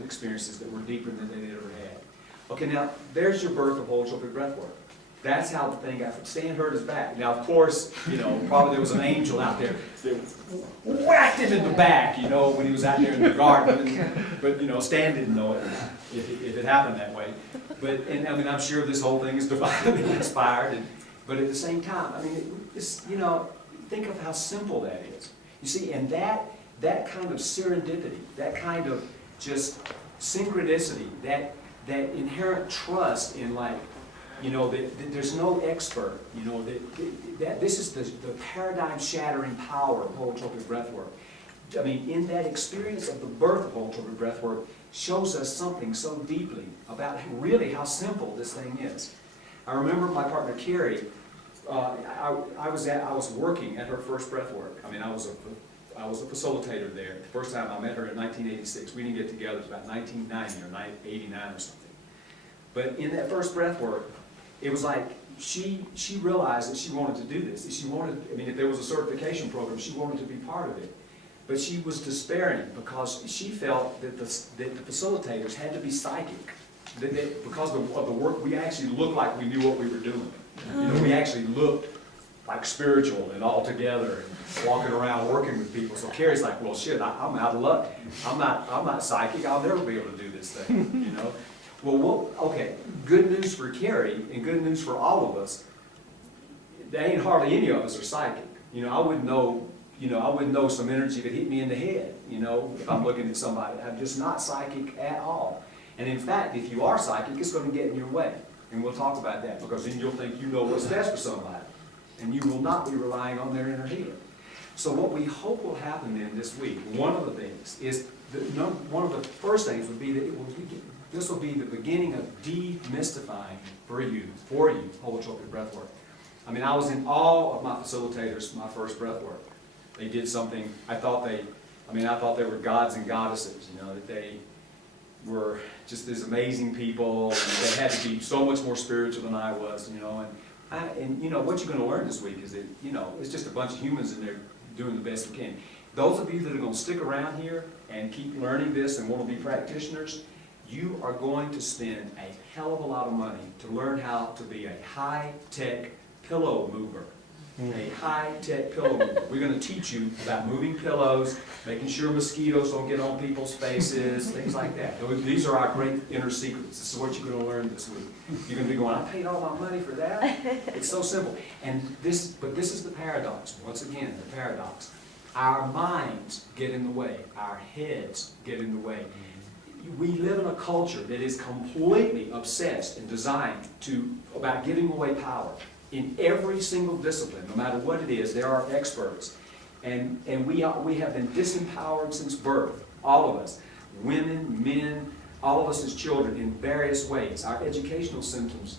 experiences that were deeper than they'd ever had. Okay, now, there's your birth of holotropic breath work. That's how the thing got from Stan hurt his back. Now, of course, probably there was an angel out there that whacked him in the back, when he was out there in the garden. But, Stan didn't know it, if it happened that way. But, I'm sure this whole thing is divinely inspired. But at the same time, think of how simple that is. You see, and that kind of serendipity, that kind of just synchronicity, that inherent trust in that there's no expert, that this is the paradigm-shattering power of holotropic breathwork. In that experience of the birth of holotropic breathwork shows us something so deeply about really how simple this thing is. I remember my partner Carrie. I was working at her first breathwork. I was a facilitator there. The first time I met her in 1986. We didn't get together until about 1990 or 1989 or something. But in that first breathwork, it was like she realized that she wanted to do this. She wanted, if there was a certification program, she wanted to be part of it. But she was despairing because she felt that the facilitators had to be psychic. Because of the work, we actually looked like we knew what we were doing. We actually looked like spiritual and all together and walking around working with people. So Carrie's like, well, shit, I'm out of luck. I'm not psychic. I'll never be able to do this thing. Well, okay. Good news for Carrie and good news for all of us. There ain't hardly any of us are psychic. I wouldn't know. I wouldn't know some energy that hit me in the head. If I'm looking at somebody, I'm just not psychic at all. And in fact, if you are psychic, it's going to get in your way. And we'll talk about that because then you'll think you know what's best for somebody. And you will not be relying on their inner healing. So what we hope will happen then this week, one of the things is, one of the first things would be that this will be the beginning of demystifying for you, holotropic breathwork. I was in awe of my facilitators, my first breathwork. They did something, I thought they were gods and goddesses, that they were just these amazing people, and they had to be so much more spiritual than I was, and what you're going to learn this week is that, it's just a bunch of humans in there doing the best we can. Those of you that are going to stick around here and keep learning this and want to be practitioners, you are going to spend a hell of a lot of money to learn how to be a high-tech pillow mover. A high-tech pillow mover. We're going to teach you about moving pillows, making sure mosquitoes don't get on people's faces, things like that. These are our great inner secrets. This is what you're going to learn this week. You're going to be going, I paid all my money for that? It's so simple. But this is the paradox. Once again, the paradox. Our minds get in the way. Our heads get in the way. We live in a culture that is completely obsessed and designed about giving away power. In every single discipline, no matter what it is, there are experts. And we have been disempowered since birth, all of us. Women, men, all of us as children in various ways. Our educational systems.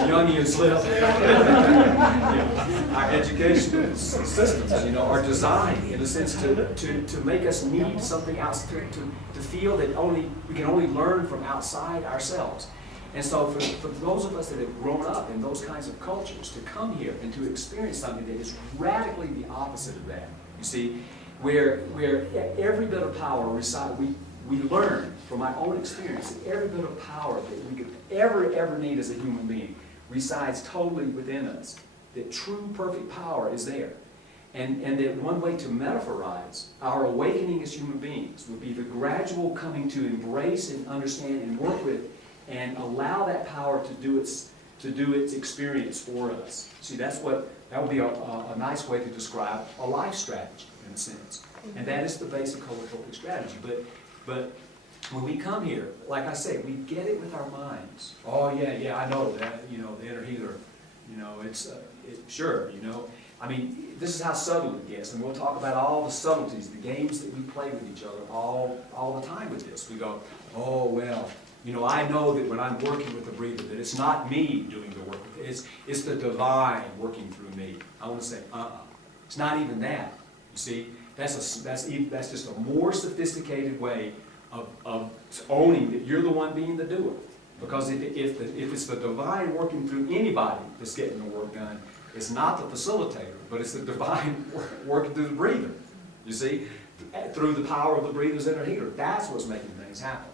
Jungian slip. Our educational systems, are designed in a sense to make us need something else, to feel that we can only learn from outside ourselves. And so for those of us that have grown up in those kinds of cultures, to come here and to experience something that is radically the opposite of that, you see, where every bit of power we learn from my own experience that every bit of power that we could ever need as a human being resides totally within us. That true perfect power is there. And that one way to metaphorize our awakening as human beings would be the gradual coming to embrace and understand and work with and allow that power to do its experience for us. See, that would be a nice way to describe a life strategy in a sense. And that is the basic holotropic strategy. But when we come here, like I say, we get it with our minds. Oh yeah, I know that, the inner healer, sure, this is how subtle it gets, and we'll talk about all the subtleties, the games that we play with each other all the time with this. We go, oh well, I know that when I'm working with the breather, that it's not me doing the work. It's the divine working through me. I want to say, it's not even that. You see, that's just a more sophisticated way of owning that you're the one being the doer. Because if it's the divine working through anybody that's getting the work done, it's not the facilitator, but it's the divine working through the breather. You see, through the power of the breathers in our heater. That's what's making things happen.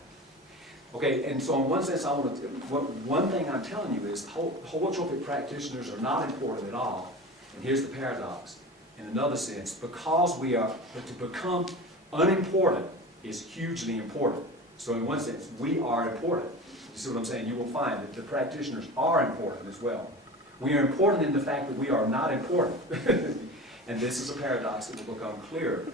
Okay, and so in one sense, one thing I'm telling you is holotropic practitioners are not important at all. And here's the paradox. In another sense, because to become unimportant is hugely important. So in one sense, we are important. You see what I'm saying? You will find that the practitioners are important as well. We are important in the fact that we are not important. And this is a paradox that will become clearer.